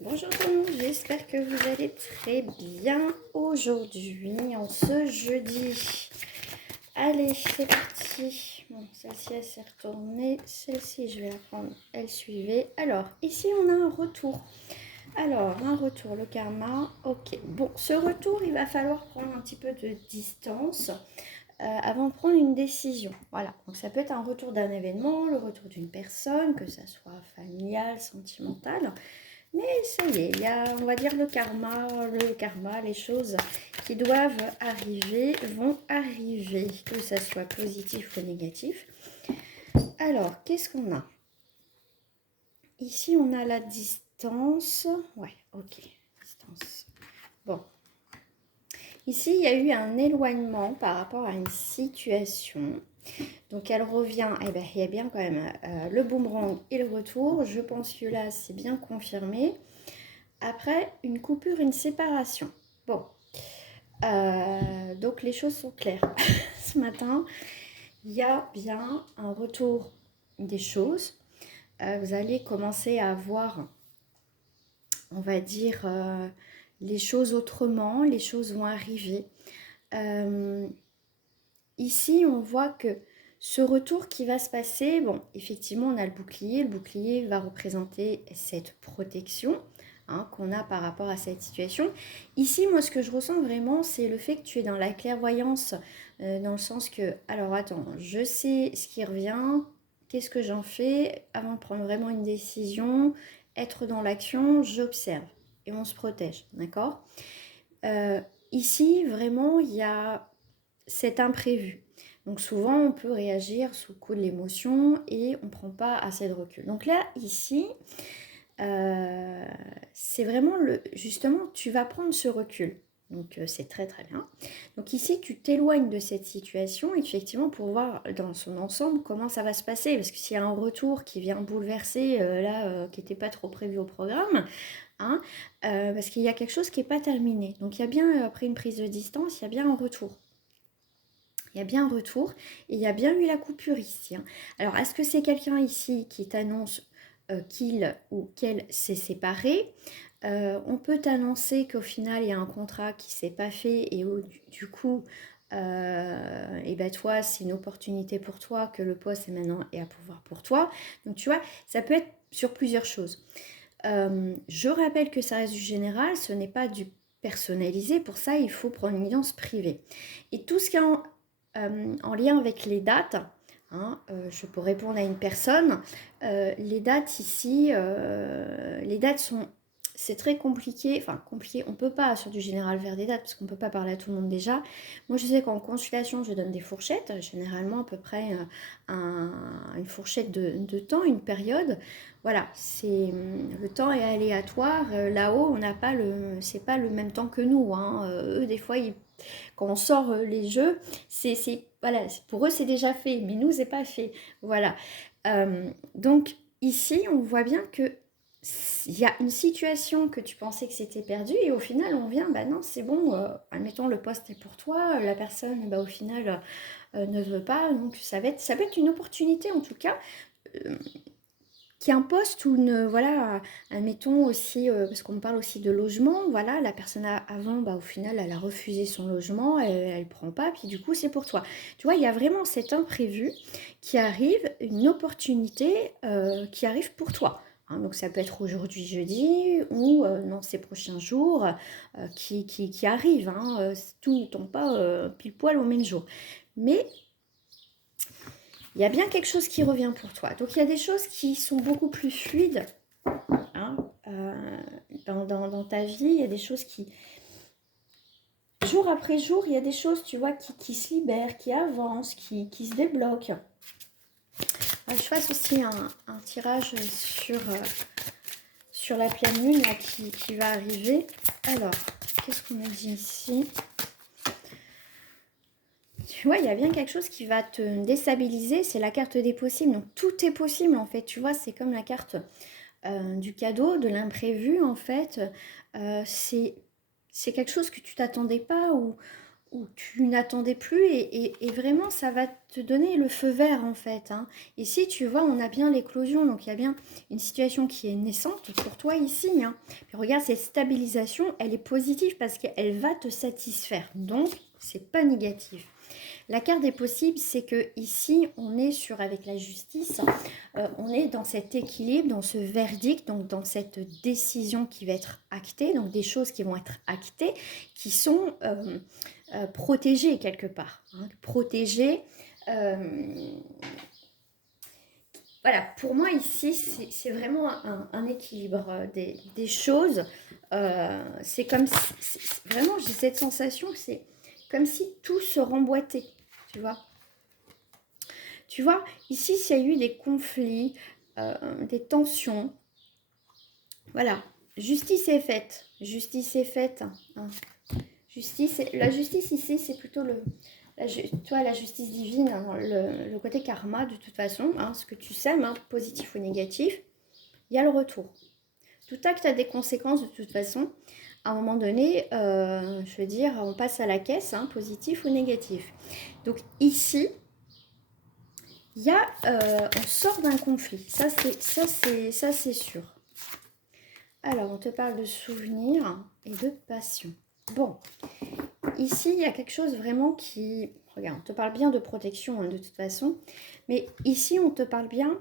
Bonjour tout le monde, j'espère que vous allez très bien aujourd'hui, en ce jeudi. Allez, c'est parti. Bon, celle-ci, elle s'est retournée. Celle-ci, je vais la prendre, elle suivait. Alors, ici, on a un retour. Alors, un retour, le karma. Ok, bon, ce retour, il va falloir prendre un petit peu de distance avant de prendre une décision. Voilà, donc ça peut être un retour d'un événement, le retour d'une personne, que ça soit familial, sentimental. Mais ça y est, il y a, on va dire, le karma, les choses qui doivent arriver vont arriver, que ça soit positif ou négatif. Alors, qu'est-ce qu'on a? Ici, on a la distance. Ouais, ok, distance. Bon, ici, il y a eu un éloignement par rapport à une situation. Donc, elle revient, eh ben, il y a bien quand même le boomerang et le retour. Je pense que là, c'est bien confirmé. Après, une coupure, une séparation. Bon, donc les choses sont claires. Ce matin, il y a bien un retour des choses. Vous allez commencer à voir, on va dire, les choses autrement. Les choses vont arriver. Ici, on voit que ce retour qui va se passer, bon, effectivement, on a le bouclier. Le bouclier va représenter cette protection qu'on a par rapport à cette situation. Ici, moi, ce que je ressens vraiment, c'est le fait que tu es dans la clairvoyance, dans le sens que, alors attends, je sais ce qui revient, qu'est-ce que j'en fais avant de prendre vraiment une décision, être dans l'action, j'observe et on se protège, d'accord. euh, Ici, vraiment, il y a cet imprévu. Donc souvent, on peut réagir sous le coup de l'émotion et on ne prend pas assez de recul. Donc là, ici, c'est vraiment justement, tu vas prendre ce recul. Donc c'est très très bien. Donc ici, tu t'éloignes de cette situation, effectivement, pour voir dans son ensemble comment ça va se passer. Parce que s'il y a un retour qui vient bouleverser, qui n'était pas trop prévu au programme, parce qu'il y a quelque chose qui n'est pas terminé. Donc il y a bien, après une prise de distance, il y a bien un retour. Il y a bien un retour et il y a bien eu la coupure ici. Alors, est-ce que c'est quelqu'un ici qui t'annonce qu'il ou qu'elle s'est séparé? On peut t'annoncer qu'au final, il y a un contrat qui ne s'est pas fait et du coup, et ben toi, c'est une opportunité pour toi que le poste est maintenant est à pouvoir pour toi. Donc, tu vois, ça peut être sur plusieurs choses. Je rappelle que ça reste du général, ce n'est pas du personnalisé. Pour ça, il faut prendre une guidance privée. Et tout ce qui est en lien avec les dates, je peux répondre à une personne. Les dates ici, les dates sont, c'est très compliqué, enfin compliqué, on ne peut pas sur du général faire des dates parce qu'on ne peut pas parler à tout le monde déjà. Moi je sais qu'en consultation je donne des fourchettes, généralement à peu près une fourchette de temps, une période. Voilà, le temps est aléatoire. Là-haut, on n'a pas c'est pas le même temps que nous. Eux, des fois, quand on sort les jeux, voilà, pour eux c'est déjà fait, mais nous c'est pas fait. Voilà. Donc ici, on voit bien que il y a une situation que tu pensais que c'était perdu et au final on vient, bah non c'est bon, admettons le poste est pour toi, la personne bah, au final ne veut pas, donc ça peut être une opportunité en tout cas. Euh, qui est un poste ou voilà, admettons aussi, parce qu'on parle aussi de logement, voilà, la personne avant, bah, au final, elle a refusé son logement, elle prend pas, puis du coup, c'est pour toi. Tu vois, il y a vraiment cet imprévu qui arrive, une opportunité qui arrive pour toi. Donc ça peut être aujourd'hui jeudi ou dans ces prochains jours qui arrivent. Tout ne tombe pas pile poil au même jour. Mais il y a bien quelque chose qui revient pour toi. Donc il y a des choses qui sont beaucoup plus fluides hein, dans ta vie. Il y a des choses qui, jour après jour, il y a des choses, tu vois, qui se libèrent, qui avancent, qui se débloquent. Je fasse aussi un tirage sur la pleine lune là, qui va arriver. Alors, qu'est-ce qu'on a dit ici? Tu vois, il y a bien quelque chose qui va te déstabiliser, c'est la carte des possibles. Donc tout est possible en fait, tu vois, c'est comme la carte du cadeau, de l'imprévu en fait. C'est quelque chose que tu t'attendais pas ou où tu n'attendais plus et vraiment ça va te donner le feu vert en fait. Hein. Ici tu vois on a bien l'éclosion, donc il y a bien une situation qui est naissante pour toi ici. Hein. Puis regarde cette stabilisation, elle est positive parce qu'elle va te satisfaire, donc c'est pas négatif. La carte des possibles, c'est que ici on est sur avec la justice, on est dans cet équilibre, dans ce verdict, donc dans cette décision qui va être actée, donc des choses qui vont être actées, qui sont protégées quelque part, hein, protégées. Voilà, pour moi ici, c'est vraiment un équilibre des choses. C'est comme si, vraiment, j'ai cette sensation que c'est comme si tout se remboîtait, tu vois. Tu vois, ici, s'il y a eu des conflits, des tensions, voilà, justice est faite. Justice est faite. Hein. La justice ici, c'est plutôt la justice divine, hein, le côté karma de toute façon, hein, ce que tu sèmes, hein, positif ou négatif, il y a le retour. Tout acte a des conséquences de toute façon. À un moment donné, je veux dire, on passe à la caisse, hein, positif ou négatif. Donc ici, il y a, on sort d'un conflit. Ça c'est sûr. Alors, on te parle de souvenirs et de passion. Bon, ici, il y a quelque chose vraiment qui... Regarde, on te parle bien de protection, hein, de toute façon. Mais ici, on te parle bien,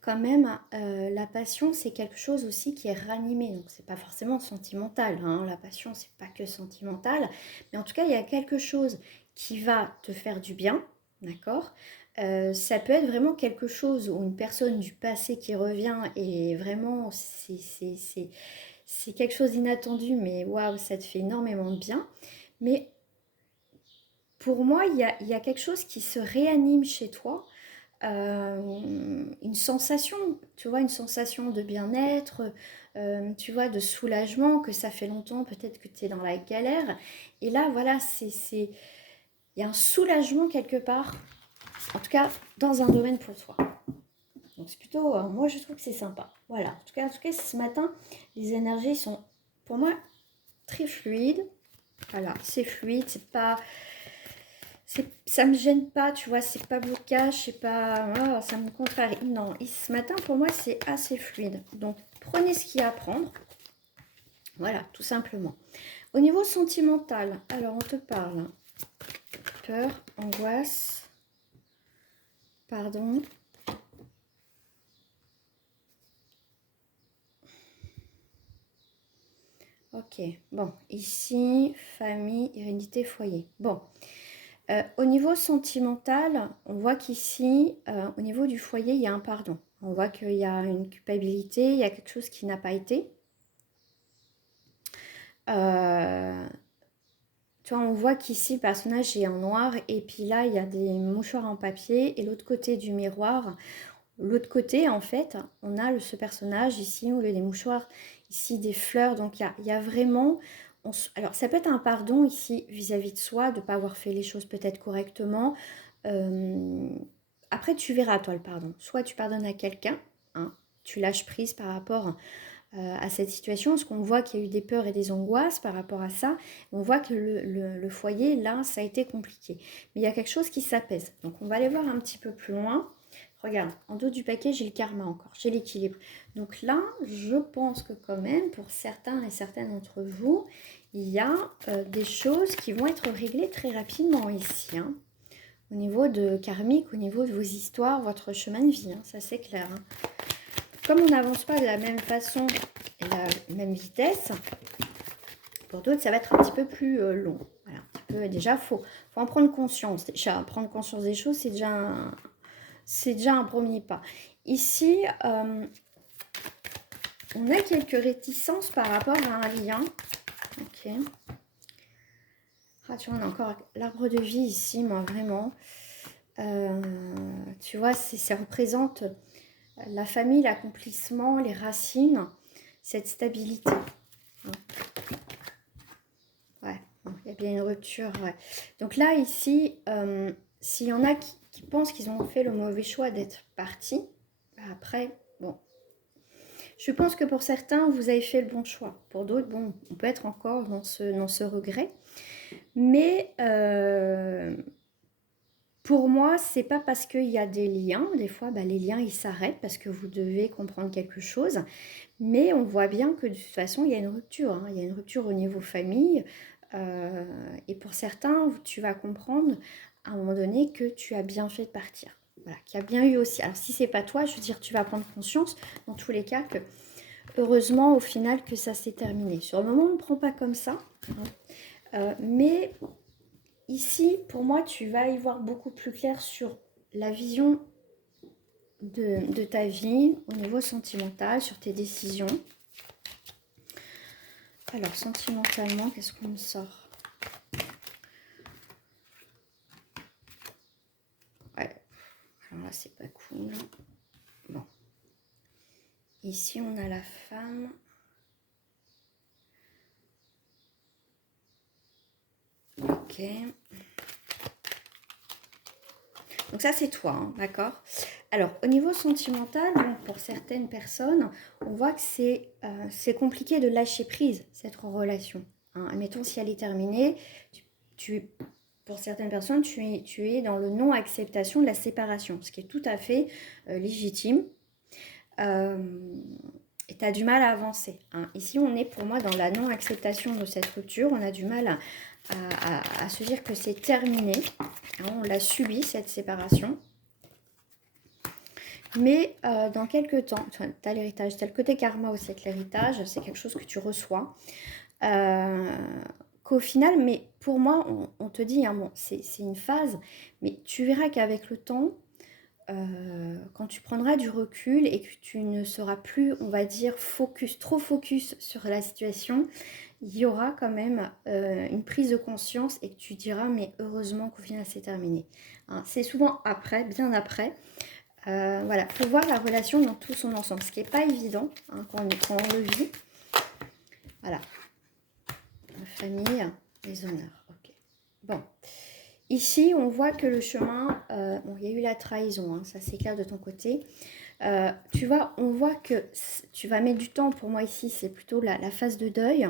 quand même, la passion, c'est quelque chose aussi qui est ranimé. Donc, c'est pas forcément sentimental. Hein. La passion, c'est pas que sentimental. Mais en tout cas, il y a quelque chose qui va te faire du bien, d'accord ? Ça peut être vraiment quelque chose ou une personne du passé qui revient et vraiment, c'est quelque chose d'inattendu, mais waouh, ça te fait énormément de bien. Mais pour moi, il y a quelque chose qui se réanime chez toi, une sensation, tu vois, une sensation de bien-être, tu vois, de soulagement, que ça fait longtemps peut-être que tu es dans la galère. Et là, voilà, il y a un soulagement quelque part, en tout cas dans un domaine pour toi. Donc c'est plutôt, moi je trouve que c'est sympa. Voilà, en tout cas ce matin, les énergies sont pour moi très fluides. Voilà, c'est fluide, c'est pas... ça me gêne pas, tu vois, c'est pas blocage, c'est pas... Oh, ça me contrarie. Non, et ce matin, pour moi, c'est assez fluide. Donc, prenez ce qu'il y a à prendre. Voilà, tout simplement. Au niveau sentimental, alors on te parle peur, angoisse, pardon. Ok, bon, ici, famille, hérédité, foyer. Bon, au niveau sentimental, on voit qu'ici, au niveau du foyer, il y a un pardon. On voit qu'il y a une culpabilité, il y a quelque chose qui n'a pas été. Tu vois, on voit qu'ici, le personnage est en noir et puis là, il y a des mouchoirs en papier et l'autre côté du miroir, l'autre côté, en fait, on a ce personnage ici, où il y a des mouchoirs, ici des fleurs, donc il y a vraiment... Alors, ça peut être un pardon ici vis-à-vis de soi, de ne pas avoir fait les choses peut-être correctement. Après, tu verras, toi, le pardon. Soit tu pardonnes à quelqu'un, hein, tu lâches prise par rapport à cette situation, parce qu'on voit qu'il y a eu des peurs et des angoisses par rapport à ça. On voit que le foyer, là, ça a été compliqué. Mais il y a quelque chose qui s'apaise. Donc, on va aller voir un petit peu plus loin. Regarde, en dos du paquet, j'ai le karma encore, j'ai l'équilibre. Donc là, je pense que quand même, pour certains et certaines d'entre vous, il y a des choses qui vont être réglées très rapidement ici. Hein. Au niveau de karmique, au niveau de vos histoires, votre chemin de vie, hein, ça c'est clair. Hein. Comme on n'avance pas de la même façon et la même vitesse, pour d'autres, ça va être un petit peu plus long. Voilà, déjà, faut en prendre conscience. Déjà, prendre conscience des choses, c'est déjà un premier pas. Ici, on a quelques réticences par rapport à un lien. Ok. Ah, tu vois, on a encore l'arbre de vie ici, moi, vraiment. Tu vois, ça représente la famille, l'accomplissement, les racines, cette stabilité. Ouais, il y a bien une rupture. Ouais. Donc là, ici, s'il y en a qui pensent qu'ils ont fait le mauvais choix d'être partis, après, bon, je pense que pour certains, vous avez fait le bon choix. Pour d'autres, bon, on peut être encore dans ce regret. Mais pour moi, c'est pas parce qu'il y a des liens. Des fois, bah, les liens, ils s'arrêtent parce que vous devez comprendre quelque chose. Mais on voit bien que de toute façon, il y a une rupture, hein. Il y a une rupture au niveau famille. euh, et pour certains, tu vas comprendre à un moment donné que tu as bien fait de partir. Voilà, qu'il y a bien eu aussi. Alors, si c'est pas toi, je veux dire, tu vas prendre conscience, dans tous les cas, que heureusement, au final, que ça s'est terminé. Sur le moment, on ne prend pas comme ça, hein. Mais ici, pour moi, tu vas y voir beaucoup plus clair sur la vision de ta vie au niveau sentimental, sur tes décisions. Alors, sentimentalement, qu'est-ce qu'on me sort? Ouais, alors là, c'est pas cool. Bon. Ici, on a la femme. Ok. Donc ça, c'est toi, hein, d'accord? Alors, au niveau sentimental, bon, pour certaines personnes, on voit que c'est compliqué de lâcher prise, cette relation, hein. Admettons, si elle est terminée, pour certaines personnes, tu es dans le non-acceptation de la séparation, ce qui est tout à fait légitime. Euh, et tu as du mal à avancer, hein. Ici, on est pour moi dans la non-acceptation de cette rupture. On a du mal à se dire que c'est terminé, hein. On l'a subi, cette séparation. Mais dans quelques temps, tu as l'héritage, tu as le côté karma aussi avec l'héritage, c'est quelque chose que tu reçois. Qu'au final, mais pour moi, on te dit, hein, bon, c'est une phase, mais tu verras qu'avec le temps, quand tu prendras du recul et que tu ne seras plus, on va dire, trop focus sur la situation, il y aura quand même une prise de conscience et que tu diras, mais heureusement qu'au final, c'est terminé, hein. C'est souvent après, bien après. Voilà, il faut voir la relation dans tout son ensemble, ce qui n'est pas évident, hein, quand on le vit. Voilà, la famille, les honneurs. Ok. Bon, ici, on voit que le chemin, bon, il y a eu la trahison, hein, ça c'est clair de ton côté. Tu vois, on voit que tu vas mettre du temps, pour moi ici, c'est plutôt la phase de deuil,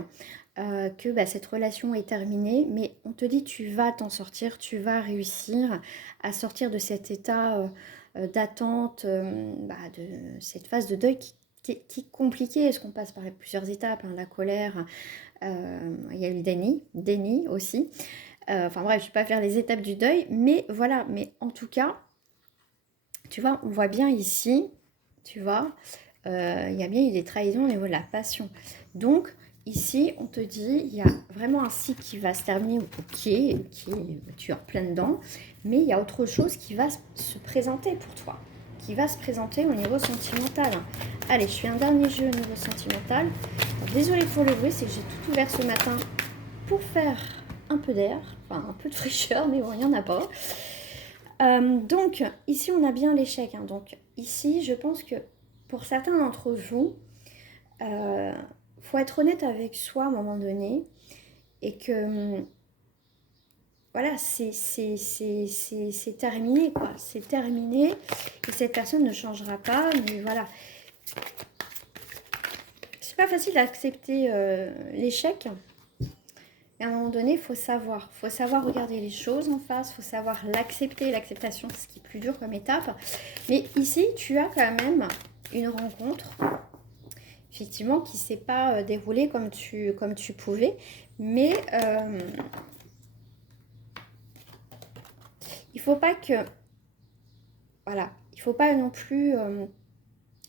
que bah, cette relation est terminée, mais on te dit tu vas t'en sortir, tu vas réussir à sortir de cet état d'attente, bah, de cette phase de deuil qui est compliquée, parce qu'on passe par plusieurs étapes, hein, la colère, il y a eu le déni aussi. Enfin bref, je ne vais pas faire les étapes du deuil, mais voilà, mais en tout cas, tu vois, on voit bien ici, tu vois, il y a bien eu des trahisons au niveau de la passion. Donc, ici, on te dit, il y a vraiment un cycle qui va se terminer, ok, tu es en plein dedans, mais il y a autre chose qui va se présenter pour toi, qui va se présenter au niveau sentimental. Allez, je fais un dernier jeu au niveau sentimental. Désolée pour le bruit, c'est que j'ai tout ouvert ce matin pour faire un peu d'air, enfin un peu de fraîcheur, mais bon, il n'y en a pas. Donc, ici, on a bien l'échec, hein. Donc, ici, je pense que pour certains d'entre vous, faut être honnête avec soi à un moment donné et que, voilà, c'est terminé, quoi. C'est terminé et cette personne ne changera pas, mais voilà. C'est pas facile d'accepter l'échec. Et à un moment donné, il faut savoir regarder les choses en face, il faut savoir l'accepter, l'acceptation, c'est ce qui est plus dur comme étape. Mais ici, tu as quand même une rencontre, effectivement, qui ne s'est pas déroulée comme tu pouvais, mais il ne faut pas que, voilà, il ne faut pas non plus,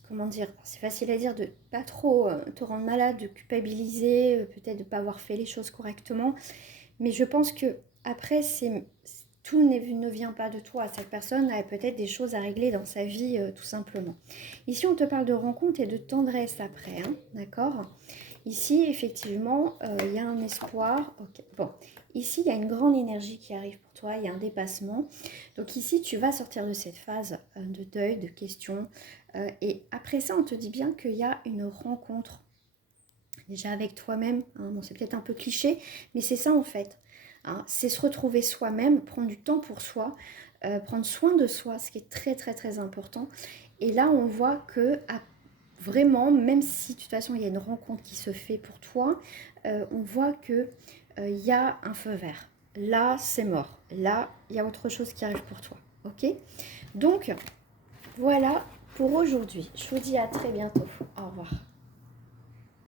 comment dire, c'est facile à dire de pas trop te rendre malade, de culpabiliser, peut-être de ne pas avoir fait les choses correctement. Mais je pense que après, tout ne vient pas de toi. Cette personne a peut-être des choses à régler dans sa vie, tout simplement. Ici, on te parle de rencontre et de tendresse après, hein, d'accord? Ici, effectivement, il y a un espoir. Ok, bon. Ici, il y a une grande énergie qui arrive pour toi, il y a un dépassement. Donc ici, tu vas sortir de cette phase de deuil, de questions. Et après ça, on te dit bien qu'il y a une rencontre déjà avec toi-même, hein. Bon, c'est peut-être un peu cliché, mais c'est ça en fait, hein. C'est se retrouver soi-même, prendre du temps pour soi, prendre soin de soi, ce qui est très très très important. Et là, on voit que vraiment, même si de toute façon il y a une rencontre qui se fait pour toi, on voit que il y a un feu vert. là, c'est mort. Là, il y a autre chose qui arrive pour toi. Ok? Donc, voilà pour aujourd'hui. Je vous dis à très bientôt. Au revoir.